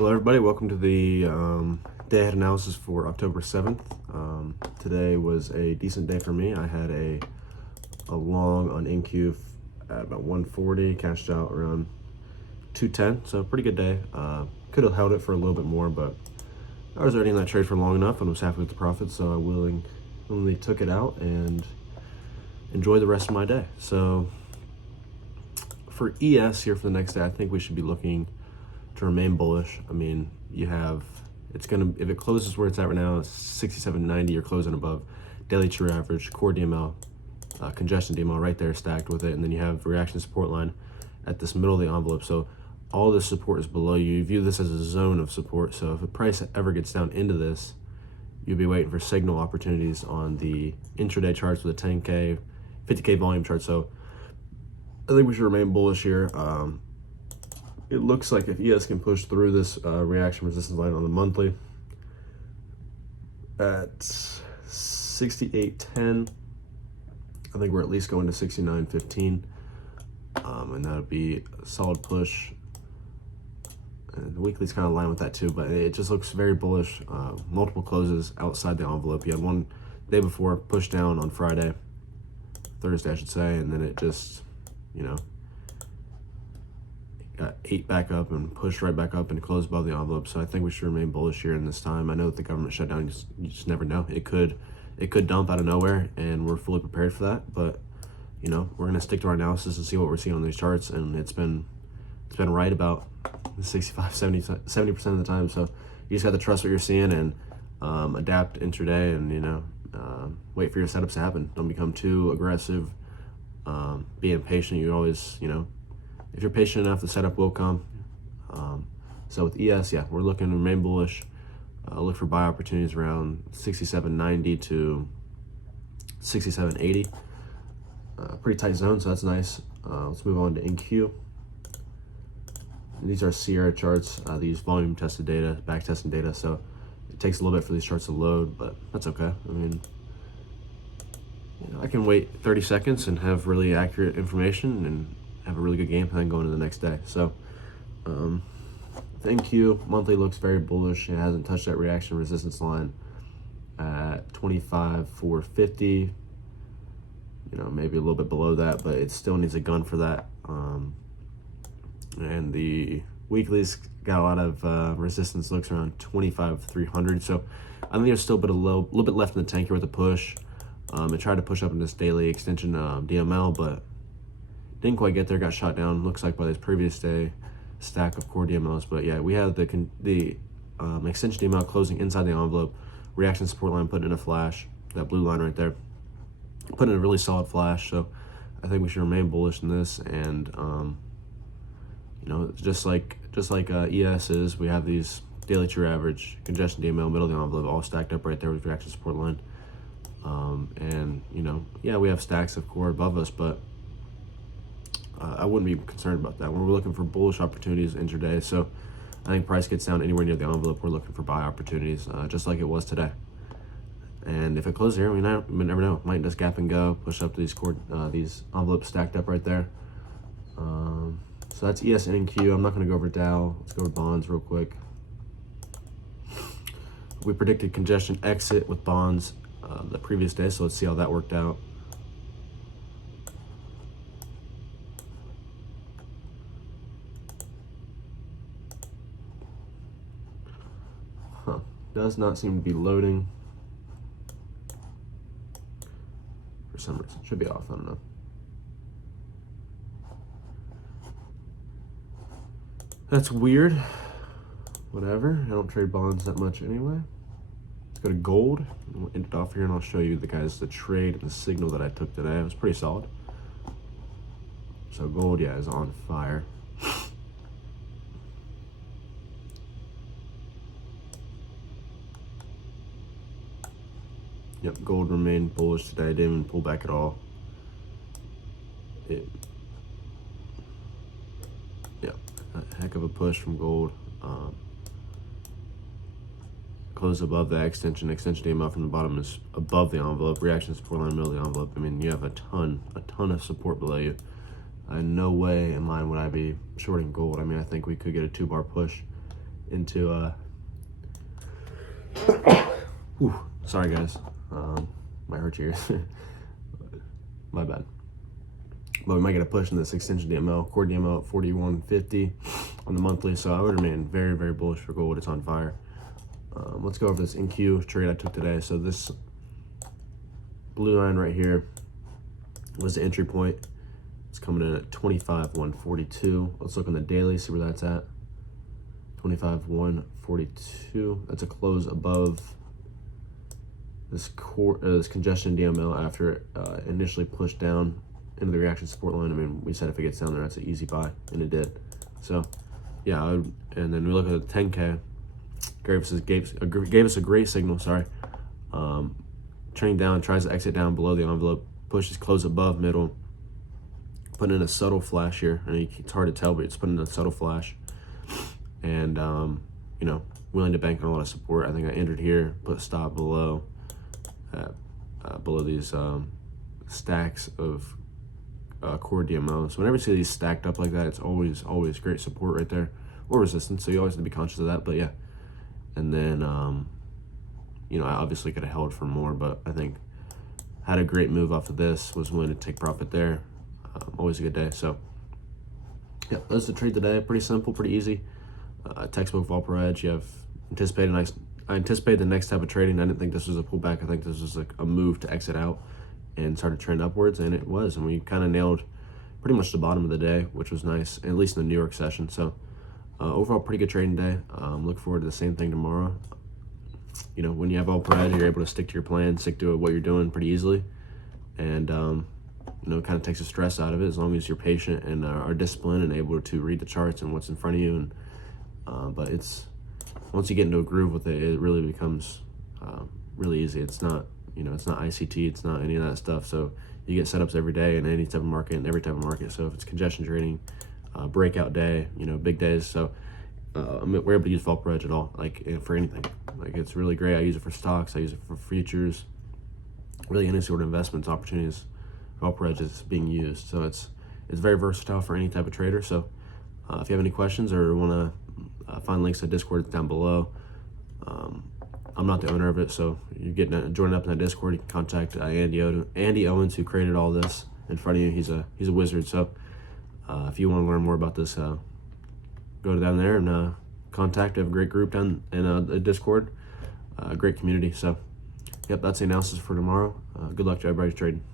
Hello everybody, welcome to the day ahead analysis for October 7th. Today was a decent day for me. I had a long on NQ at about 140, cashed out around 210, so pretty good day. Could have held it for a little bit more, but I was already in that trade for long enough and was happy with the profit, so I willingly took it out and enjoyed the rest of my day. So for ES here for the next day, I think we should be looking to remain bullish. I mean, if it closes where it's at right now, 67.90, you're closing above daily true average, core DML, congestion DML right there stacked with it, and then you have reaction support line at this middle of the envelope. So all this support is below you. You view this as a zone of support. So if the price ever gets down into this, you'll be waiting for signal opportunities on the intraday charts with a 10K, 50K volume chart. So I think we should remain bullish here. It looks like if ES can push through this reaction resistance line on the monthly at 68.10, I think we're at least going to 69.15, and that would be a solid push. And the weekly's kind of aligned with that too, but it just looks very bullish. Multiple closes outside the envelope. You had one day before push down on Thursday I should say, and then it just, got ate back up and pushed right back up and closed above the envelope. So I think we should remain bullish here in this time. I know that the government shutdown, you just never know. It could dump out of nowhere, and we're fully prepared for that. But we're gonna stick to our analysis and see what we're seeing on these charts, and it's been right about 65, 70% of the time. So you just got to trust what you're seeing and adapt intraday, and wait for your setups to happen. Don't become too aggressive. Be impatient. You always, if you're patient enough, the setup will come. So with ES, yeah, we're looking to remain bullish. Look for buy opportunities around 67.90 to 67.80. Pretty tight zone, so that's nice. Let's move on to NQ. These are Sierra charts. These volume tested data, back testing data, so it takes a little bit for these charts to load, but that's okay. I mean, I can wait 30 seconds and have really accurate information and have a really good game plan going to the next day. So the NQ monthly looks very bullish. It hasn't touched that reaction resistance line at 25,450. Maybe a little bit below that, but it still needs a gun for that. And the weekly's got a lot of resistance, looks around 25,300. So I think there's still a little bit left in the tank here with the push. It tried to push up in this daily extension DML, but didn't quite get there, got shot down, looks like, by this previous day stack of core DMLs. But yeah, we have the extension DML closing inside the envelope, reaction support line putting in a flash, that blue line right there, putting in a really solid flash. So I think we should remain bullish in this. And just like ES is, we have these daily true average, congestion DML, middle of the envelope, all stacked up right there with reaction support line. And yeah, we have stacks of core above us, but I wouldn't be concerned about that. When we're looking for bullish opportunities intraday, so I think price gets down anywhere near the envelope, we're looking for buy opportunities, just like it was today. And if it closes here, we never know. It might just gap and go, push up to these envelopes stacked up right there. So that's ES and NQ. I'm not going to go over Dow. Let's go over bonds real quick. We predicted congestion exit with bonds the previous day, so let's see how that worked out. Does not seem to be loading for some reason. Should be off, I don't know. That's weird. Whatever, I don't trade bonds that much anyway. Let's go to gold. We'll end it off here, and I'll show you the trade and the signal that I took today. It was pretty solid. So gold, yeah, is on fire. Yep, gold remained bullish today. Didn't even pull back at all. Yeah, a heck of a push from gold. Close above that extension DML from the bottom is above the envelope. Reaction support line, middle of the envelope. I mean, you have a ton of support below you. No way in mind would I be shorting gold. I mean, I think we could get a 2-bar push into sorry guys, might hurt your ears. My bad. But we might get a push in this extension DML, core DML at 41.50 on the monthly. So I would remain very, very bullish for gold. It's on fire. Let's go over this NQ trade I took today. So this blue line right here was the entry point. It's coming in at 25.142. Let's look on the daily, see where that's at. 25.142. That's a close above this this congestion DML after it initially pushed down into the reaction support line. I mean, we said if it gets down there, that's an easy buy, and it did. So, yeah, and then we look at the 10K. Gave us a great signal. Sorry, turning down, tries to exit down below the envelope, pushes close above middle, putting in a subtle flash here. I mean, it's hard to tell, but it's putting in a subtle flash, and you know, willing to bank on a lot of support. I think I entered here, put a stop below these stacks of core DMO. So whenever you see these stacked up like that, it's always great support right there, or resistance. So you always have to be conscious of that. But yeah, and then you know, I obviously could have held for more, but I think had a great move off of this, was willing to take profit there. Always a good day. So yeah, that's the trade today. Pretty simple, pretty easy. Textbook Volper Edge. You have I anticipated the next type of trading. I didn't think this was a pullback. I think this was like a move to exit out and start to trend upwards, and it was. And we kind of nailed pretty much the bottom of the day, which was nice, at least in the New York session. So overall, pretty good trading day. Look forward to the same thing tomorrow. You know, when you have Volper Edge, you're able to stick to your plan, stick to what you're doing pretty easily, and you know, it kind of takes the stress out of it as long as you're patient and are disciplined and able to read the charts and what's in front of you. And but it's, once you get into a groove with it, it really becomes really easy. It's not, you know, it's not ICT, it's not any of that stuff. So you get setups every day in any type of market and every type of market. So if it's congestion trading, breakout day, you know, big days. So I mean, we're able to use Volper Edge at all, like for anything. Like, it's really great. I use it for stocks, I use it for futures, really any sort of investments opportunities. Volper Edge is being used. So it's very versatile for any type of trader. So if you have any questions or want to find links to Discord, it's down below. I'm not the owner of it, so you get joining up in that Discord. You can contact Andy Owens, who created all this in front of you. He's a wizard. So if you want to learn more about this, go to down there and contact. We have a great group down in the Discord, a great community. So yep, that's the analysis for tomorrow. Good luck to everybody trading.